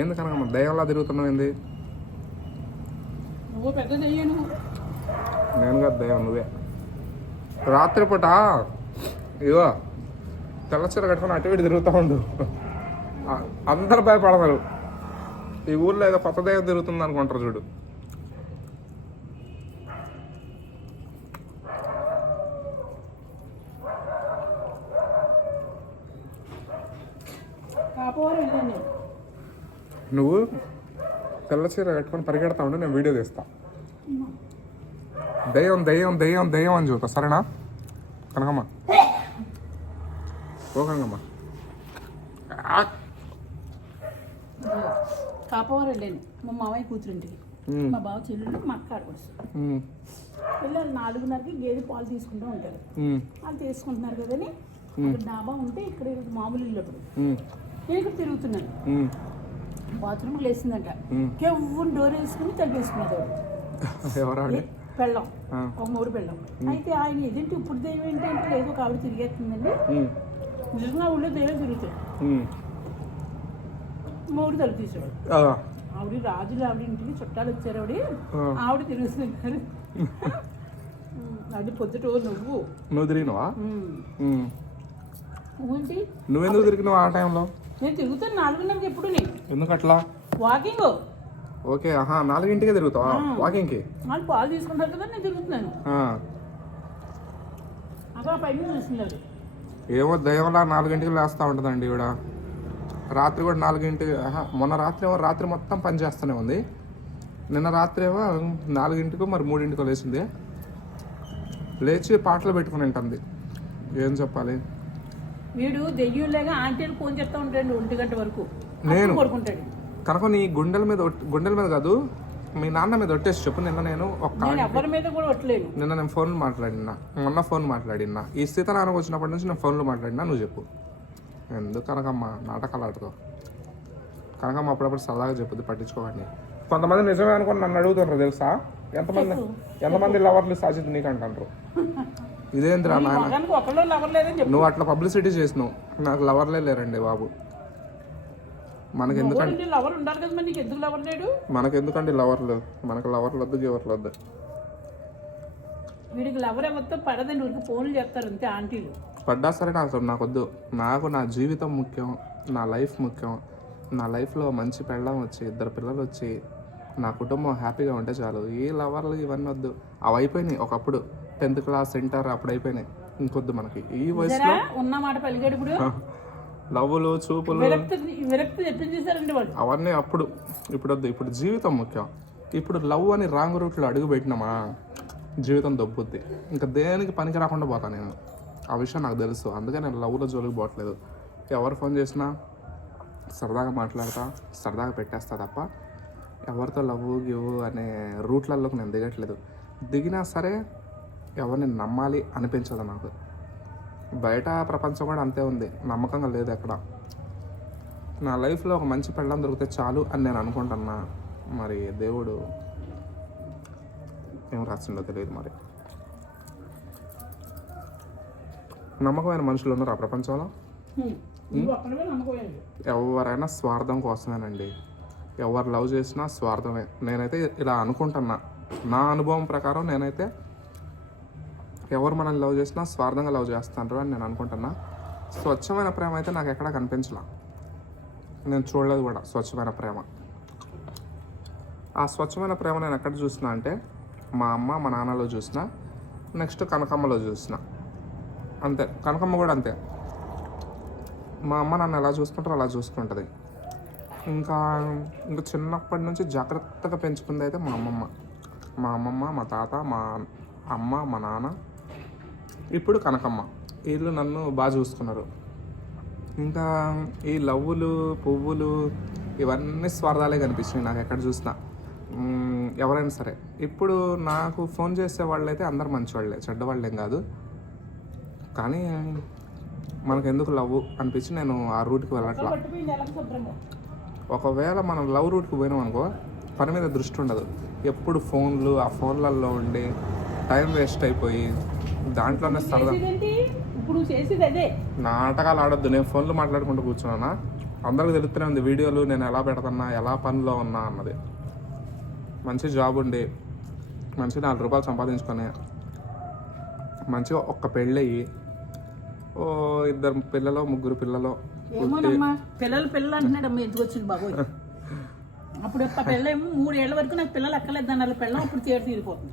ఏంది కనకమ్మ దయ్యంలా తిరుగుతున్నావు ఏంది? నేను కదా దయ్యం నువ్వే. రాత్రిపూట ఇగో తెల్ల చీర కట్టుకొని అటు ఇటు తిరుగుతూ ఉండు. అందరు భయపడతారు. ఈ ఊర్లో ఏదో కొత్త దయ్యం తిరుగుతుంది అనుకుంటారు చూడు. తెల్ల చీర కట్టుకొని పరిగెడతా ఉండు నేను వీడియో తీస్తా. దయ్యం దయ్యం దయ్యం దయ్యం అని చూస్తా సరేనా? కనకమ్మ. ఓ కనకమ్మ. ఆ! కాపవరం వెళ్ళాను మా మామయ్య కూతురింటికి. మా బావ చెల్లెలు మా అక్క ఉమ్, పిల్లలు నాలుగున్నరకి గేదె పాలు తీసుకుంటూ ఉంటారు. వాళ్ళు తీసుకుంటున్నారు కదని డాబా ఉంటే ఇక్కడ మామూలు ఇల్లు అప్పుడు. నేను ఇక్కడ తిరుగుతున్నాను. బాత్రూమ్ లేసిందంట ఉమ్. కెవ్వుని డోర్ వేసుకుని తలిపేసుకున్నది వాడు. ఎవరావిడ పెళ్ళం. ఒక మూడు పెళ్ళం. అయితే ఆయన ఏదంటే ఇప్పుడు దైవం ఏంటంటే లేదు ఒక ఆవిడ తిరిగేస్తుందండి. నిజంగా ఊళ్ళో దైవం తిరుగుతాయి. మూడు తలుపు తీసాడు ఆ, ఆవిడ రాజులు ఆవిడ ఇంటికి చుట్టాలు వచ్చారు ఆవిడ. ఆవిడ తిరుగుతున్నారు. అది పొద్దుట నువ్వు. నువ్వు తిరిగినావా? నువ్వెందుకు తిరిగినావు ఆ టైంలో? నేను తిరుగుతాను నాలుగున్నరకి ఎప్పుడు నేను ఎందుకు అట్లా వాకింగ్. ఓకే ఆహా నాలుగింటికే తిరుగుతావా? వాకింగ్కి? వాళ్ళు పాలు తీసుకుంటారు కదా నేను తిరుగుతున్నాను. అక్కడ పైన చూస్తున్నారు ఏమో నాలుగింటికి లేస్తూ ఉంటుందండి ఈవిడ. రాత్రి కూడా నాలుగింటి ఆహా, మొన్న రాత్రి ఏమో రాత్రి మొత్తం పని చేస్తూనే ఉంది. నిన్న రాత్రి ఏమో నాలుగింటికో మరి మూడింటికో లేచింది. లేచి పాటలు పెట్టుకుని ఉంటుంది ఏం చెప్పాలి? వీడు దెయ్యంలాగా ఆంటీలు ఫోన్ చేస్తూ ఉంటాడు ఒంటి గంట వరకు. నేను? పడుకుంటాడు. కనుక నీ గుండెల మీద గుండెల మీద కాదు మీ నాన్న మీద ఒట్టేసి చెప్పు. నిన్న నేను ఒక్క నేను ఎవరి మీద కూడా ఒట్టలేను. నిన్న నేను ఫోన్ మాట్లాడినా మొన్న ఫోన్ మాట్లాడినా. ఈ స్థితి నాన్నకు వచ్చినప్పటి నుంచి నేను ఫోన్లో మాట్లాడినా నువ్వు చెప్పు. ఎందుకు కనకమ్మ నాటకాలు ఆడుకో కనకమ్మ అప్పుడప్పుడు సరదాగా చెప్పుద్ది పట్టించుకోకండి. కొంతమంది నిజమే అనుకుని నన్ను అడుగుతుంటారు తెలుసా? ఎంతమంది ఎంతమంది లవర్లు సాజిద్ నీకు అంటారు ఇదేంద్రా నాయన? నువ్వు అట్లా పబ్లిసిటీ చేసినావు. నాకు లవర్లే లేరండి బాబు. మనకి ఎందుకంటే ఎవరంటే లవర్ ఉండాలి కదా మరి నీకు ఎందుకు లవర్ లేడు? మనకి ఎందుకండి లవర్లు మనకు లవర్లు వద్దు గివర్లు వద్దు వీడికి లవర్ ఎవరితో పడదండి ఊరికి ఫోన్లు చేస్తారు అంతే ఆంటీలు. పడ్డా సరే నాకు నాకొద్దు. నాకు నా జీవితం ముఖ్యం నా లైఫ్ ముఖ్యం. నా లైఫ్లో మంచి పెళ్ళం వచ్చి ఇద్దరు పిల్లలు వచ్చి నా కుటుంబం హ్యాపీగా ఉంటే చాలు. ఈ లవర్లు ఇవన్నీ వద్దు. అవి అయిపోయినాయి ఒకప్పుడు. టెన్త్ క్లాస్ ఇంటర్ అప్పుడు అయిపోయినాయి. ఇంకొద్దు మనకి. ఈ వయసులో లవ్వులు చూపులు అవన్నీ అప్పుడు. ఇప్పుడు వద్దు ఇప్పుడు జీవితం ముఖ్యం. ఇప్పుడు లవ్ అని రాంగ్ రూట్లో అడుగు పెట్టినామా? జీవితం దొబ్బుద్ది. ఇంకా దేనికి పనికి రాకుండా పోతా నేను? ఆ విషయం నాకు తెలుసు. అందుకే నేను లవ్లో జోలికి పోవట్లేదు. ఎవరు ఫోన్ చేసినా సరదాగా మాట్లాడతా సరదాగా పెట్టేస్తా తప్ప ఎవరితో లవ్ గివ్ అనే రూట్లలోకి నేను దిగట్లేదు. దిగినా సరే ఎవరిని నమ్మాలి అనిపించదు నాకు. బయట ప్రపంచం కూడా అంతే ఉంది. నమ్మకంగా లేదు ఎక్కడ. నా లైఫ్లో ఒక మంచి పెళ్ళం దొరికితే చాలు అని నేను అనుకుంటున్నా. మరి దేవుడు ఏం రాసిండో తెలియదు మరి. నమ్మకమైన మనుషులు ఉన్నారు ఆ ప్రపంచంలో? ఎవరైనా స్వార్థం కోసమేనండి. ఎవరు లవ్ చేసినా స్వార్థమే. నేనైతే ఇలా అనుకుంటున్నా. నా అనుభవం ప్రకారం నేనైతే ఎవరు మనల్ని లవ్ చేసినా స్వార్థంగా లవ్ చేస్తారు అని నేను అనుకుంటున్నా. స్వచ్ఛమైన ప్రేమ అయితే నాకు ఎక్కడా కనిపించలా. నేను చూడలేదు కూడా స్వచ్ఛమైన ప్రేమ. ఆ స్వచ్ఛమైన ప్రేమ నేను ఎక్కడ చూసిన అంటే మా అమ్మ మా నాన్నలో చూసిన నెక్స్ట్ కనకమ్మలో చూసిన. అంతే. కనకమ్మ కూడా అంతే. మా అమ్మ నన్ను ఎలా చూసుకుంటారో అలా చూసుకుంటుంది. ఇంకా ఇంకా చిన్నప్పటి నుంచి జాగ్రత్తగా పెంచుకుంది అయితే మా అమ్మమ్మ. మా అమ్మమ్మ మా తాత మా అమ్మ మా నాన్న ఇప్పుడు కనకమ్మ. వీళ్ళు నన్ను బాగా చూసుకున్నారు. ఇంకా ఈ లవ్వులు పువ్వులు ఇవన్నీ స్వార్థాలే కనిపించినాయి నాకు ఎక్కడ చూసినా. ఎవరైనా సరే. ఇప్పుడు నాకు ఫోన్ చేసే వాళ్ళైతే అందరు మంచివాళ్ళే చెడ్డవాళ్ళేం కాదు. కానీ మనకు ఎందుకు లవ్ అనిపించి నేను ఆ రూట్కి వెళ్ళట్లా. ఒకవేళ మనం లవ్ రూట్కి పోయినాం అనుకో పని మీద దృష్టి ఉండదు. ఎప్పుడు ఫోన్లు ఆ ఫోన్లలో ఉండి టైం వేస్ట్ అయిపోయి దాంట్లోనే సరదా. ఇప్పుడు చేసేది అదే. నాటకాలు ఆడొద్దు. నేను ఫోన్లు మాట్లాడుకుంటూ కూర్చున్నానా? అందరికి తెలుస్తూనే ఉంది. వీడియోలు నేను ఎలా పెడుతున్నా ఎలా పనిలో ఉన్నా అన్నది. మంచి జాబ్ ఉండి మంచి నాలుగు రూపాయలు సంపాదించుకొని మంచిగా ఒక్క పెళ్ళయి ఓ ఇద్దరు పిల్లలు ముగ్గురు పిల్లలు పిల్లలు పిల్లలు అంటున్నాడమ్మా ఎందుకు వచ్చింది బాబోయ్? అప్పుడు పిల్లేమో మూడేళ్ళ వరకు నాకు పిల్లలు ఎక్కలేదు దాని పిల్లం అప్పుడు చేరు తీరిపోతుంది.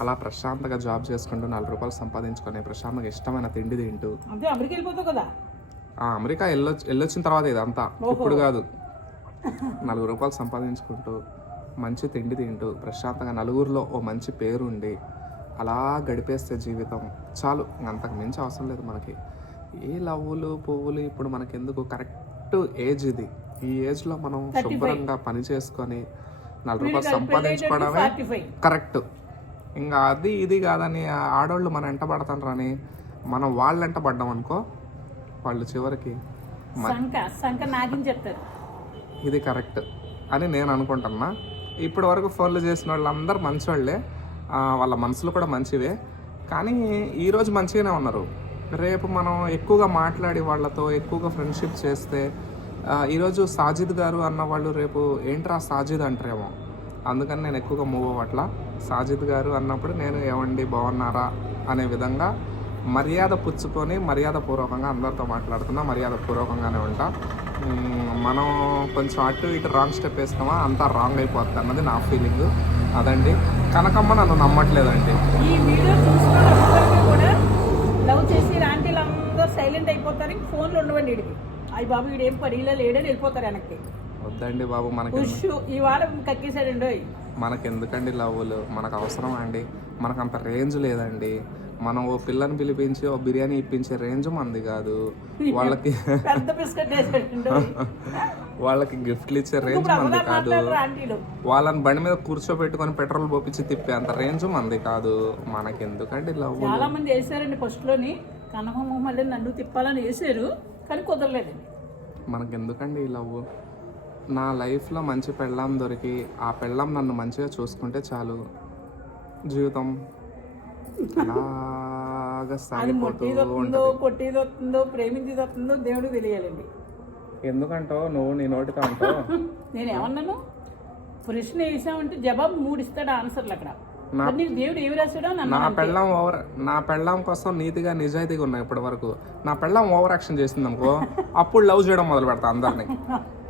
అలా ప్రశాంతంగా జాబ్ చేసుకుంటూ నాలుగు రూపాయలు సంపాదించుకొని ప్రశాంతంగా ఇష్టమైన తిండి తింటూ. అంతే అమెరికా వెళ్ళిపోతావు కదా? ఆ అమెరికా వెళ్ళొచ్చి వెళ్ళొచ్చిన తర్వాత ఇదంతా. ఇప్పుడు కాదు. నలుగురు రూపాయలు సంపాదించుకుంటూ మంచి తిండి తింటూ ప్రశాంతంగా నలుగురిలో ఓ మంచి పేరు ఉండి అలా గడిపేస్తే జీవితం చాలు. అంతకు మించి అవసరం లేదు మనకి. ఏ లవ్వులు పువ్వులు ఇప్పుడు మనకి ఎందుకు కరెక్ట్ ఏజ్ ఇది. ఈ ఏజ్లో మనం శుభ్రంగా పని చేసుకొని నాలుగు రూపాయలు సంపాదించుకోవడమే కరెక్ట్. ఇంకా అది ఇది కాదని ఆడవాళ్ళు మన ఎంట పడతారని మనం వాళ్ళ ఎంట పడ్డాం అనుకో వాళ్ళు చివరికి ఇది కరెక్ట్ అని నేను అనుకుంటున్నా. ఇప్పటి వరకు ఫోన్లు చేసిన వాళ్ళందరూ మంచివాళ్ళే వాళ్ళ మనసులు కూడా మంచివే. కానీ ఈరోజు మంచిగానే ఉన్నారు. రేపు మనం ఎక్కువగా మాట్లాడి వాళ్ళతో ఎక్కువగా ఫ్రెండ్షిప్ చేస్తే ఈరోజు సాజిద్ గారు అన్న వాళ్ళు రేపు ఏంట్రా సాజిద్ అంటారేమో. అందుకని నేను ఎక్కువగా మూవ్ అవ్వట్లా. సాజిద్ గారు అన్నప్పుడు నేను ఏమండి బాగున్నారా? అనే విధంగా మర్యాద పుచ్చుకొని మర్యాద పూర్వకంగా అందరితో మాట్లాడుతున్నా. మర్యాద పూర్వకంగానే ఉంటా. మనం కొంచెం అటు ఇటు రాంగ్ స్టెప్ వేస్తామా అంతా రాంగ్ అయిపోతుంది అన్నది నా ఫీలింగ్. అదండి. కనకమ్మ నన్ను నమ్మట్లేదండి. ఈ వీడియో చూసిన కూడా లవ్ చేసి ఆంటీలు అందరూ సైలెంట్ అయిపోతారు. ఫోన్లు ఉండవండి వీడికి. అయ్యి బాబు వీడు ఏం పడిలో లేడని వెళ్ళిపోతారు వెనక్కి. వద్దండి బాబు మనకి ఇవాళ కక్కేసాడండి మనకెందుకండి లవ్వులు? మనకు అవసరమా అండి మనకు అంత రేంజ్ లేదండి. మనం ఓ పిల్లని పిలిపించి ఓ బిర్యానీ ఇప్పించే రేంజ్ మంది కాదు. వాళ్ళకి వాళ్ళకి గిఫ్ట్లు ఇచ్చే రేంజ్ మంది కాదు. వాళ్ళని బండి మీద కూర్చోబెట్టుకొని పెట్రోల్ పోపించి తిప్పే అంత రేంజ్ మంది కాదు. మనకెందుకండి లవ్ చాలా మంది వేసారండి ఫస్ట్లోని కనకమ్మ మళ్ళీ నన్ను తిప్పాలని వేసారు కానీ కుదరలేదండి. మనకెందుకండి ఈ లవ్ నా లైఫ్లో మంచి పెళ్ళాం దొరికి ఆ పెళ్ళాం నన్ను మంచిగా చూసుకుంటే చాలు. జీవితం అలాగా సాగిపోతూ వస్తుందో కొట్టేది వస్తుందో ప్రేమించేది వస్తుందో దేవుడు తెలియాలండి. ఎందుకంటో నువ్వు నీ నోటితో అంటావు. నేను ఏమన్నాను? ప్రశ్న వేసామంటే జవాబు మూడు ఇస్తాడు ఆన్సర్లు అక్కడ. నీకు దేవుడు ఏమి రాశాడో నా పెళ్ళాం ఓవర్ నా పెళ్ళాం కోసం నీతిగా నిజాయితీగా ఉన్నాయి ఇప్పటి వరకు నా పెళ్ళాం ఓవర్ యాక్షన్ చేసింది అనుకో అప్పుడు లవ్ చేయడం మొదలు పెడతా అందరినీ.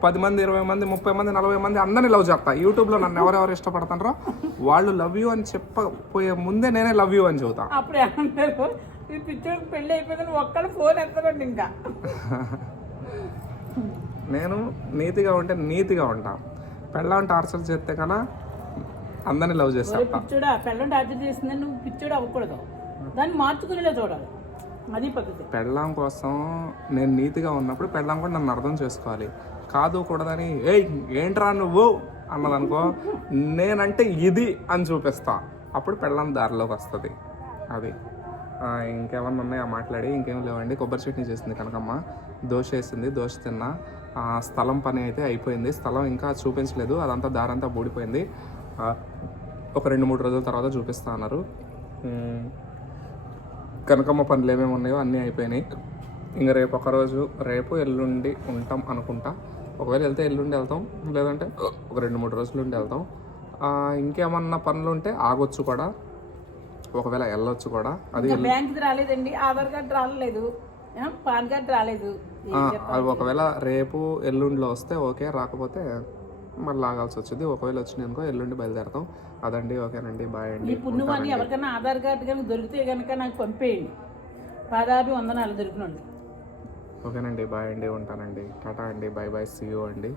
పది మంది ఇరవై మంది ముప్పై మంది నలభై మంది అందరినీ లవ్ చేస్తా. యూట్యూబ్లో నన్ను ఎవరెవరు ఇష్టపడతారో వాళ్ళు లవ్ యూ అని చెప్పపోయే ముందే నేనే లవ్ యూ అని చెబుతా. అప్పుడు ఈ పిచ్చోడికి పెళ్ళి అయిపోయిందని ఒక్కళ్ళు ఫోన్ ఎత్తకండి ఇంకా. నేను నీతిగా ఉంటే నీతిగా ఉంటా. పెళ్ళాం టార్చర్ చేస్తే కన్నా అందరినీ లవ్ చేస్తా. పిచ్చోడా పెళ్ళం టార్చర్ చేసిందని నువ్వు పిచ్చోడు అవ్వకూడదు. దాన్ని మార్చుకునేలా చూడాలి. అది పద్ధతి. పెళ్ళాం కోసం నేను నీతిగా ఉన్నప్పుడు పెళ్ళాం కూడా నన్ను అర్థం చేసుకోవాలి. కాదు కూడదని ఏయ్ ఏంట్రా నువ్వు? అన్నదనుకో నేనంటే ఇది అని చూపిస్తా. అప్పుడు పెళ్ళాం దారిలోకి వస్తుంది. అది. ఇంకేమన్నా ఉన్నాయా? మాట్లాడి ఇంకేం లేవండి. కొబ్బరి చట్నీ చేసింది కనకమ్మ. దోశ వేసింది దోశ తిన్నా. స్థలం పని అయితే అయిపోయింది. స్థలం ఇంకా చూపించలేదు. అదంతా దారంతా బూడిపోయింది. ఒక రెండు మూడు రోజుల తర్వాత చూపిస్తా అన్నారు. కనకమ్మ పనులు ఏమేమి ఉన్నాయో అన్నీ అయిపోయినాయి. ఇంకా రేపు ఒక రోజు రేపు ఎల్లుండి ఉంటాం అనుకుంటా. ఒకవేళ వెళ్తే ఎల్లుండి వెళ్తాం లేదంటే ఒక రెండు మూడు రోజులు ఉండి వెళ్తాం. ఇంకేమన్నా పనులు ఉంటే ఆగొచ్చు కూడా. ఒకవేళ వెళ్ళొచ్చు కూడా. అది ఇంకా బ్యాంక్ది రాలేదండి. ఆధార్ కార్డు రాలేదు. పాన్ కార్డు రాలేదు. అది ఒకవేళ రేపు ఎల్లుండిలో వస్తే ఓకే రాకపోతే మళ్ళీ ఆగాల్సి వచ్చింది ఒకవేళ వచ్చినాయి అనుకో ఎల్లుండి బయలుదేరతాం. అదండి ఓకేనండి బాయ్ అండి. ఈ పుణ్యమాన్ని ఎవరికైనా ఆధార్ కార్డు కనుక దొరికితే కనుక నాకు పంపేయండి. పాదాభి వందనాలు దొరికినండి ఓకేనండి బాయ్ అండి ఉంటానండి. టాటా అండి బాయ్ బాయ్ సీ యూ అండి.